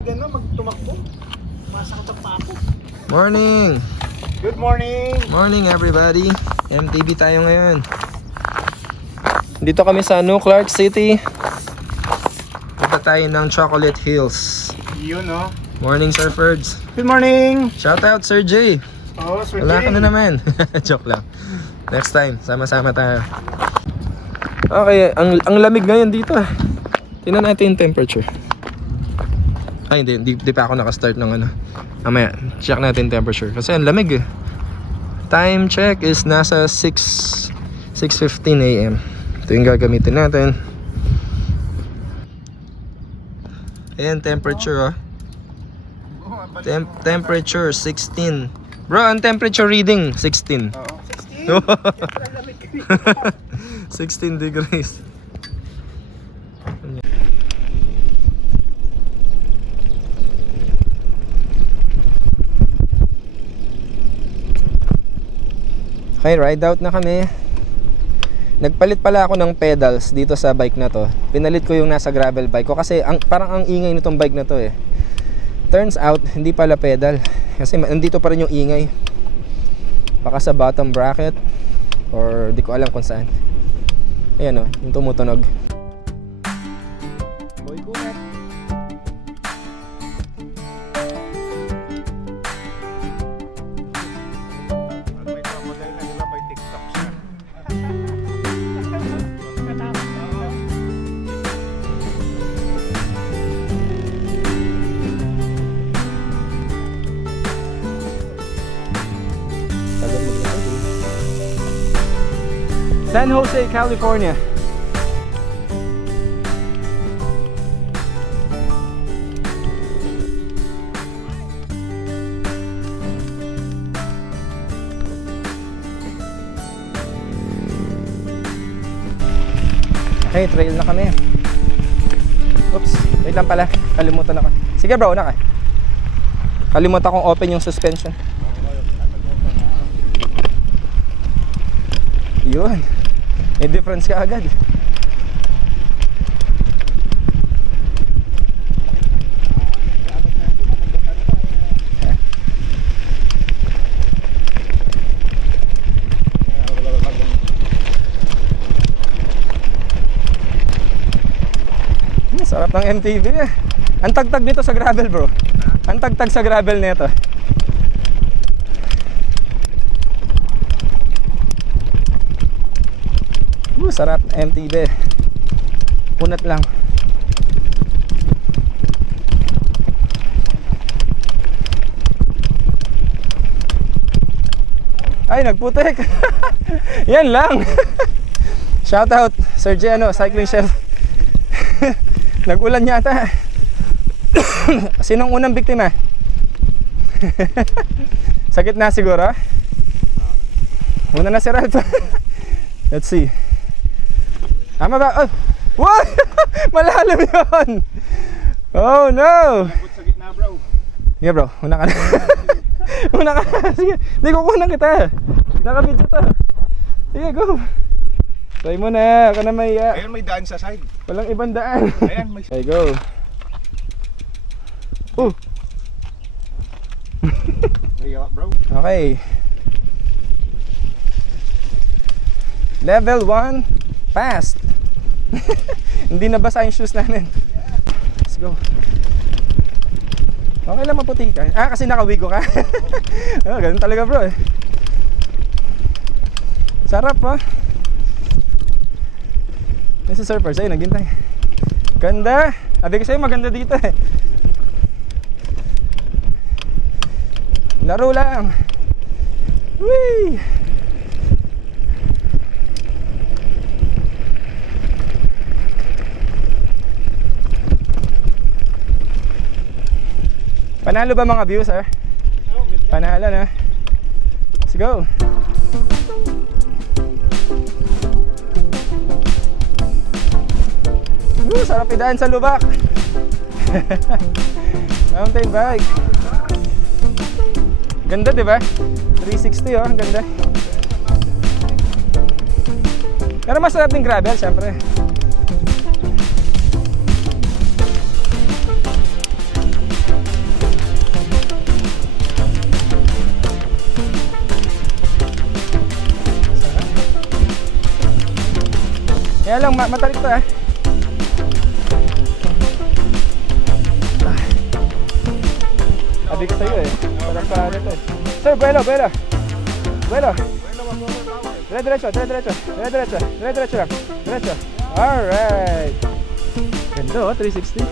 Gano'n, magtumakbo. Masakit ang papo. Morning! Good morning! Morning everybody! MTB tayo ngayon. Dito kami sa Clark City. Punta tayo ng Chocolate Hills. Yun, no? Morning, Sir Ferds. Good morning! Shout out, Sir J. Oh, Sir Wala ka Jay. na naman. Joke lang. Next time, sama-sama tayo. Okay, ang lamig ngayon dito. Tingnan natin yung temperature. Ay, hindi pa ako nakastart ng ano. Mamaya, check natin temperature. Kasi ang lamig eh. Time check is nasa 6:15 AM. Ito yung gagamitin natin. Ayan, temperature oh. Temperature 16. Bro, ang temperature reading 16. Oo. 16 degrees. Okay, ride out na kami. Nagpalit pala ako ng pedals dito sa bike na to. Pinalit ko yung nasa gravel bike ko kasi parang ang ingay nitong bike na to eh. Turns out, hindi pala pedal. Kasi nandito pa rin yung ingay. Baka sa bottom bracket or di ko alam kung saan. Ayan o, yung tumutunog. Boy kunat. May crocodile na nila, may TikTok siya. San Jose, California. Okay, trail na kami. Oops, wait lang pala. Kalimutan ako. Sige bro, una ka. Kalimutan kong open yung suspension. Yun. May difference ka agad. Sarap ng MTV eh. Ang tagtag nito sa gravel bro. Ang tagtag sa gravel nito. Sarap MTV. Punat lang. Ay, nagputik. Yan lang. Shout out Sir Giano, cycling chef. Nag-ulan yata. Sinong unang biktima? Sa gitna siguro. Una na si Ralph. Let's see. Tama ba? Oh! What? Malalim yun! Oh no! Labot sa gitna, bro. Yeah bro, una ka na. Una ka na. Sige, hindi ko kunan kita. Naka-video to. Sige, go. Try mo na, ka na maiya. Ayan, may daan sa side. Walang ibang daan. Ayan, may... Okay, go. Nahiya, bro. Okay. Level 1 passed. Hindi nabasa yung shoes namin. Let's go. Okay lang maputi ka. Ah, kasi nakawigo ka. Oh, ganun talaga bro eh. Sarap ha. Yan si Surfers, ayun, naghintay. Ganda. Sabi ko sa'yo maganda dito eh. Laro lang. Whee! Panalo ba mga views, sir? Panalo na. Let's go. Sarap idaan sa lubak. Mountain bike. Ganda, di ba? 360 oh, ang ganda. Pero masarap din gravel, syempre. Kaya lang, matalik to eh. Sabi ko sa'yo eh. Sarap pa rin to eh. Sir, buelo. Dire-diretso lang. Alright. Ganda oh, 360.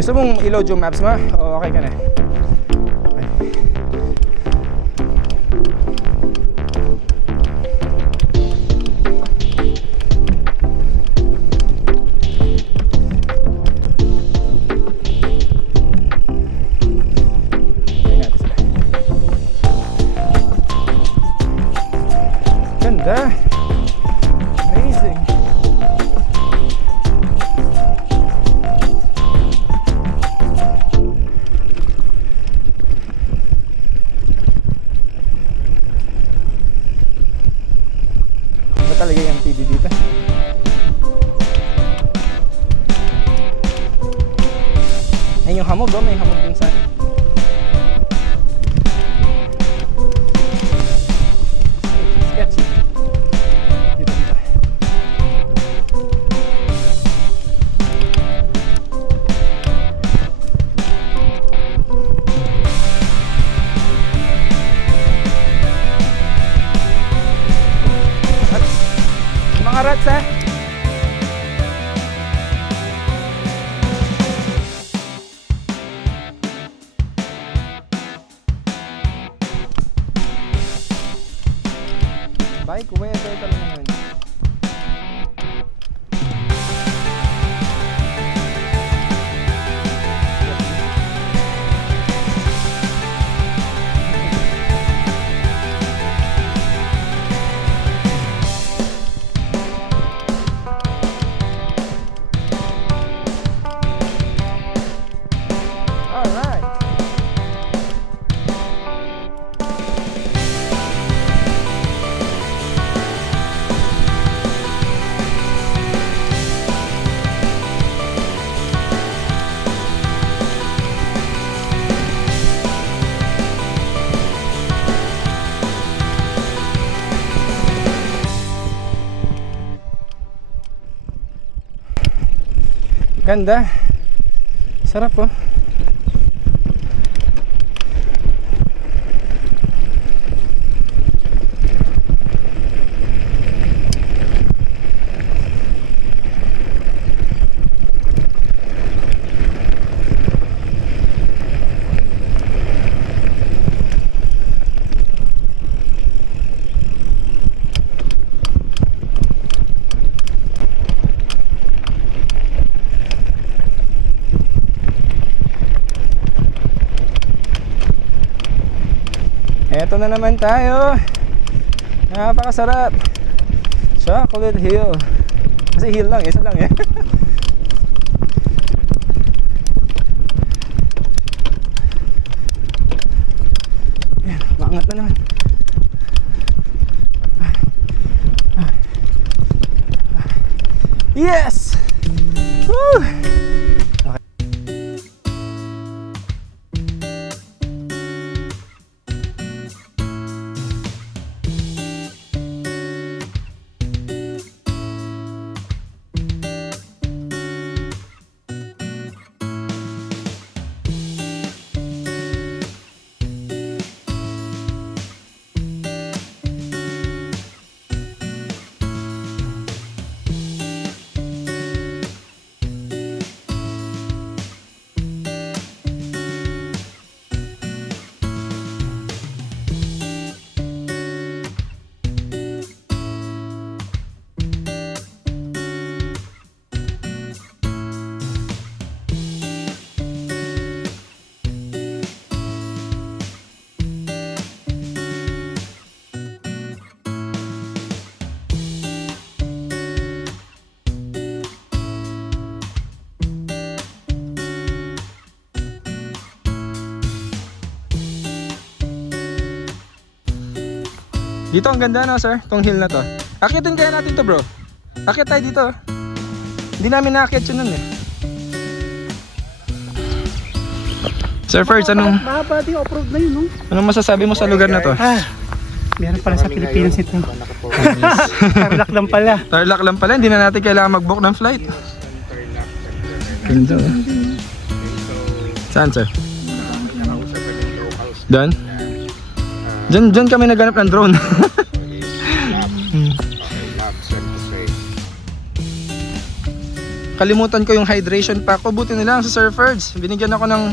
Gusto mong i-load yung maps mo? O okay ka na? Okay. Tayo natin sila. Ganda! Amazing! Talaga yung TV dito. Ayun yung hamog oh, may hamog din sa akin. Sketchy. Dito. Mga rats eh. Bike, weather ka lang naman. Alright. Ganda. Sarap oh. Eto na naman tayo. Napakasarap. Chocolate Hill. Kasi hill lang, isa lang eh. Ayan, maangat na naman. Yes! Woo! Dito ang ganda no sir, tong hill na to. Akitin kaya natin to bro. Akit tayo dito. Hindi namin nakakit yun nun eh. Sir Ferds, anong Mahaba din off-road na yun, no? masasabi mo sa lugar na to? Meron pala sa Pilipinas ito. Tarlac lang pala. Tarlac lang pala, hindi na natin kailangan mag-book ng flight. Ganda. Saan, sir? Doon? Diyan kami naghanap ng drone. Kalimutan ko yung hydration pack ko. Buti na lang sa Sir Ferds. Binigyan ako ng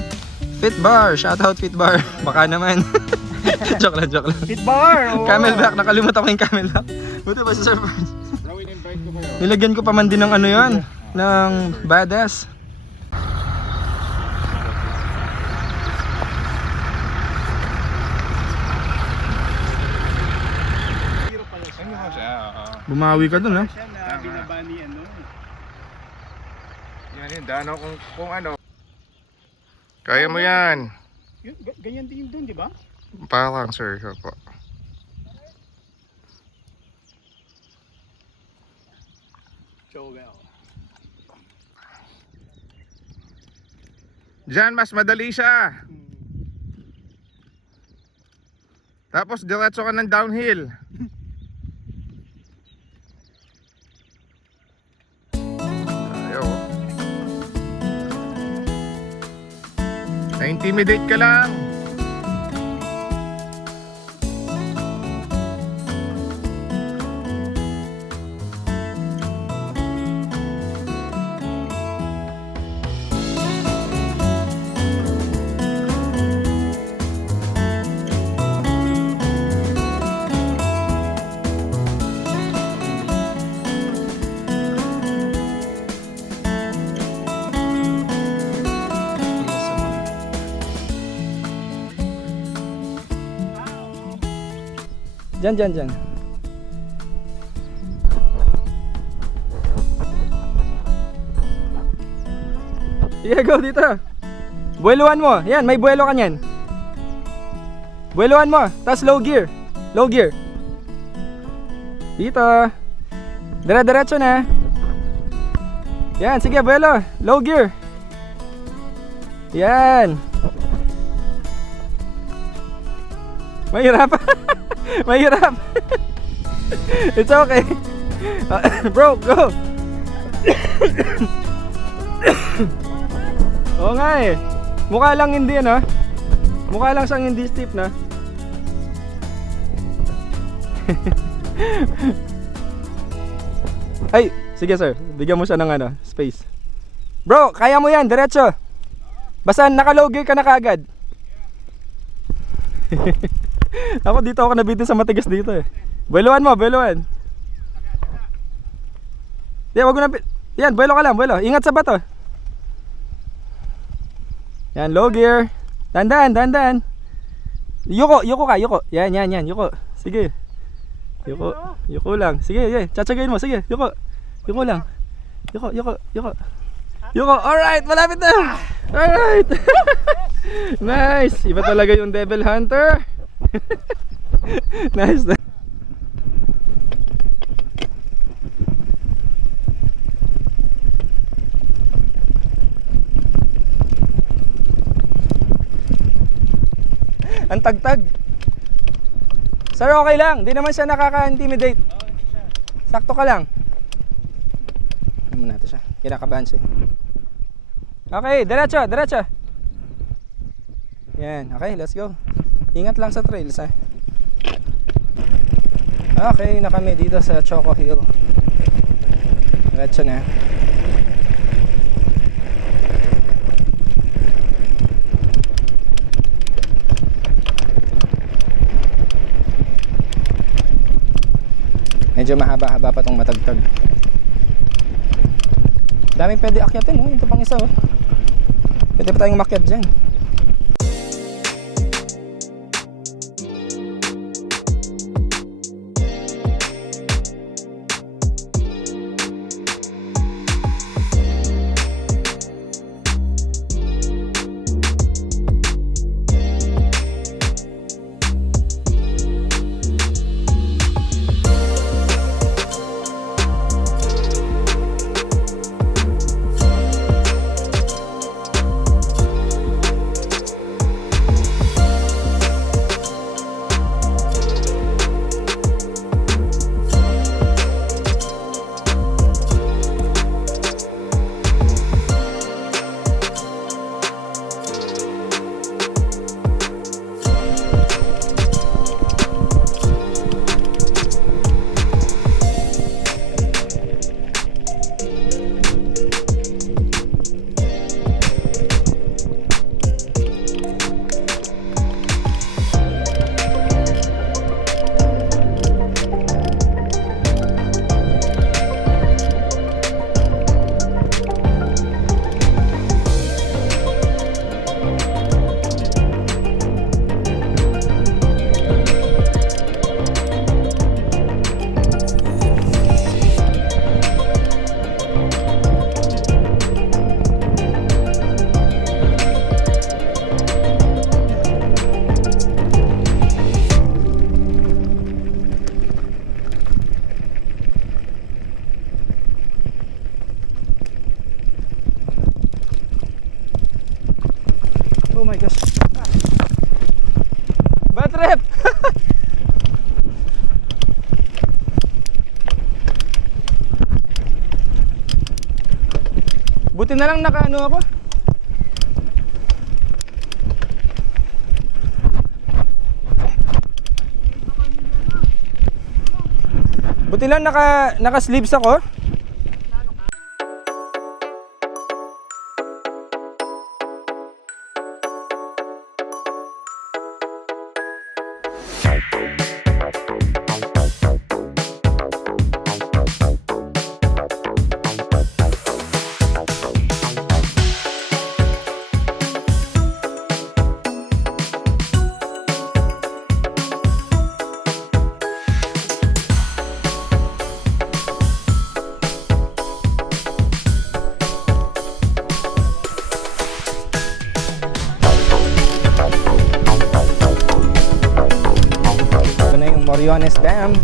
Fit Bar. Shoutout Fit Bar. Baka naman. Joke lang. Fit bar! Oh. Camelback. Nakalimutan ko yung camelback. Buti ba sa Sir Ferds? Nilagyan ko pa man din ng ano yun. Ng badass. Bumawi ka dun, ha? Siya na binaba ni ano. Yan yun, dano kung ano. Kaya mo yan. Yun, ganyan din doon, di ba? Parang sir, po. Joel. Diyan, mas madali siya. Tapos diretso ka ng downhill. Ayaw. Na-intimidate ka lang. Diyan. Sige, go dito. Buweluan mo. Yan, may buwelo ka niyan. Buweluan mo. Tapos low gear. Low gear. Dito. Dire-diretso na. Yan, sige, buwelo. Low gear. Yan. Mahirap. Mahirap. It's okay. Bro, go. Oo nga eh. Mukha lang hindi ano. Mukha lang siyang hindi steep na. Ay, sige sir. Bigyan mo siya ng ano, space. Bro, kaya mo yan, diretso. Basta naka-low gear ka na kaagad. Ako dito ako nabitin sa matigas dito eh. Buweluan mo, buweluan. Wag mo na. Yan, buwelo ka lang, buwelo. Ingat sa bato. Yan, low gear. Dandan. Yuko ka, yuko. Yan, yuko. Sige. Yuko lang. Sige. Tsatsagayin mo, sige. Yuko lang. Yuko, alright, malapit na. Alright. Nice. Iba talaga yung Devil Hunter. Nice na. Ang tagtag. Sir, okay lang. Di naman siya nakaka-intimidate. Sakto ka lang. Ano mo natin siya. Kinakabahan siya. Okay, diretso. Yan, okay, let's go. Ingat lang sa trails ha. Okay, na kami dito sa Choco Hill. Diretso na. Medyo mahaba-haba pa tong matagtag. Daming pwede akyatin, oh. Ito pang isa, oh. Pwede pa tayong umakyat dyan. Oh my gosh. Bad trip! Buti na lang nakaano ako. Buti lang naka-sleeves ako. Moriones Dam.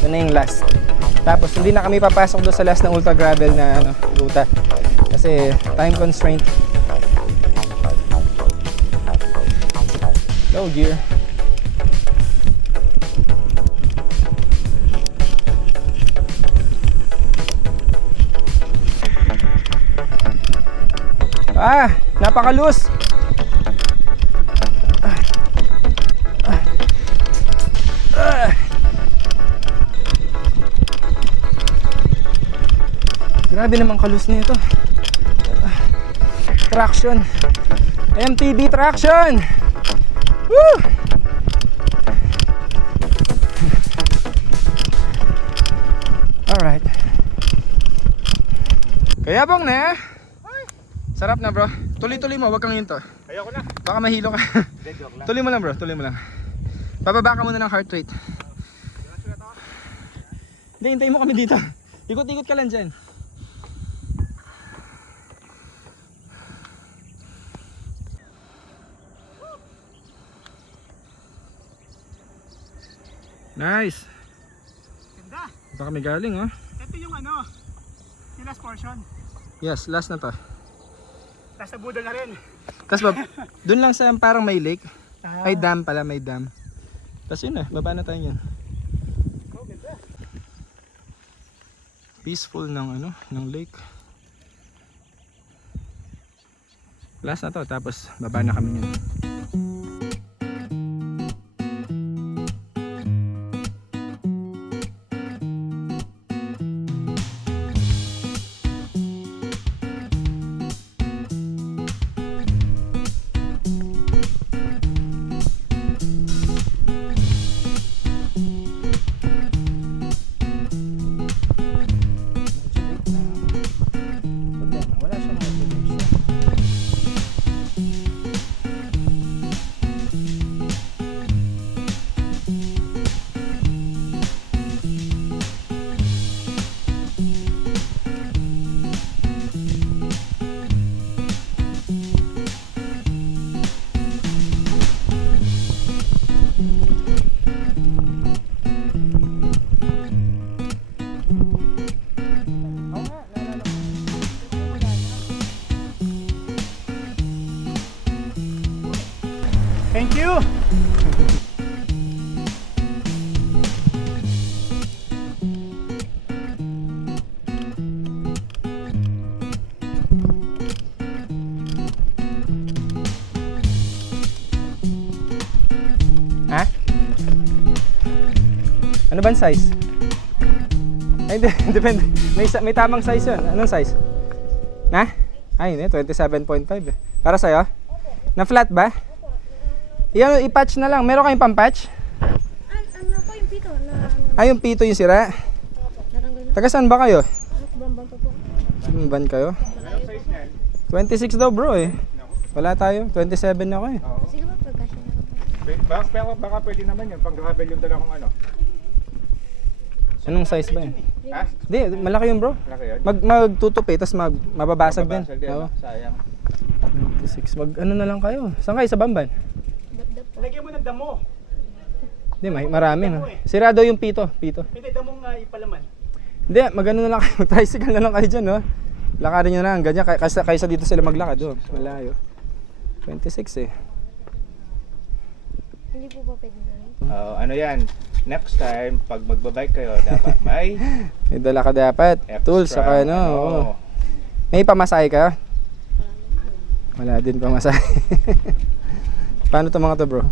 Ito na yung last. Tapos hindi na kami papasok doon sa last ng ultra gravel na ruta kasi time constraint. Low gear. Napaka-loose. Grabe naman kalus na ito. Traction. MTB traction. Woo! Alright. Kaya bang na? Sarap na bro. Tuloy-tuloy mo, wag kang hinto. Ayoko na. Baka mahilo ka. Tuloy mo lang bro, tuloy mo lang. Bababa ka muna ng heart rate. Hindi, hintayin mo kami dito. Ikot-ikot ka lang dyan. Nice. Ganda. Baka may galing oh. Ito yung yung last portion. Yes, last na to. Nasa budol na rin. Tapos dun lang sa parang may lake. Ah. Ay dam pala, may dam. Tapos yun baba na tayo yun. Oh, ganda. Peaceful ng ng lake. Last na to, tapos baba na kami yun. Thank you. Ha? Ano bang size? Ay, depende. May tamang size yun. Anong size? Na? Ay, hindi. 27.5 eh. Para sa'yo? Na flat ba? Yan, i-patch na lang. Meron kayong pang-patch? Ano po yung pito? Ay, yung pito yung sira. Natanggal na. Taga saan ba kayo? Bambang pa po. Ban kayo? 26 daw bro eh. Wala tayo. 27 ako eh. Sige ba pagkasya na po? Pero baka pwede naman yun. Pag gravel yung dala kong Anong size ba yun? Ha? Hindi, malaki yun bro. Laki yun? Magtutupi, tapos mababasag din. Mababasag din. Oo. Sayang. 26. Ano na lang kayo? Saan kayo? Sa Bamban? Dap-dap po. Lagyan mo ng damo. Hindi, marami na. Sirado yung pito. Hindi, damong ipalaman. Hindi, magano na lang kayo. Tricycle na lang kayo dyan, no? Lakarin nyo na lang, ganyan. Kaysa dito sila maglakad, oh. Malayo. 26 eh. Hindi po ba pwede na? Ano yan? Next time, pag magbabike kayo, dapat may May dala ka dapat. extra, Tools, saka ano. Oo. May pamasahe ka? Wala din pamasahe. Paano to mga to bro?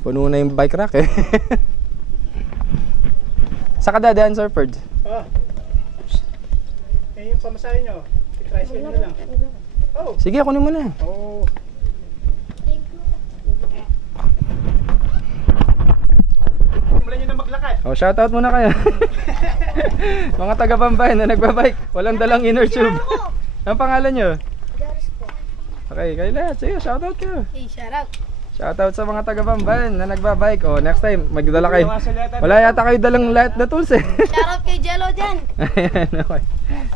Puno na yung bike rack eh. Sa kadadaan Sir Ferd? Oh. Eh, yung pamasahin nyo. I-tricycle nyo lang. Oh. Sige, kunin mo na. Oh. Simulan nyo na maglakad. Oh, shoutout muna kayo. Mga taga Bambay na nagbabike, walang dalang inner tube. Ang pangalan nyo? Garis po. Okay, kayo lahat. Sige, shoutout kayo. Hey, shout out. Shoutout sa mga taga Bambay na nagbabike. Oh, next time magdala kayo. Iwasan lahat. Wala yata kayo dalang lahat na tools eh. Shout out kay Jello dyan. Ayan, okay.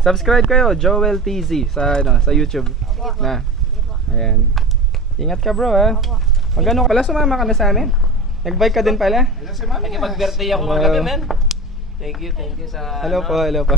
Subscribe kayo, Joel TZ sa sa YouTube. Na. Ayan. Ingat ka bro ha. Magano pala sumama ka na sa amin? Nagbike ka din pala? Hello si Mami. Mag-birthday ako kagabi, men. Thank you sa Hello po, hello po.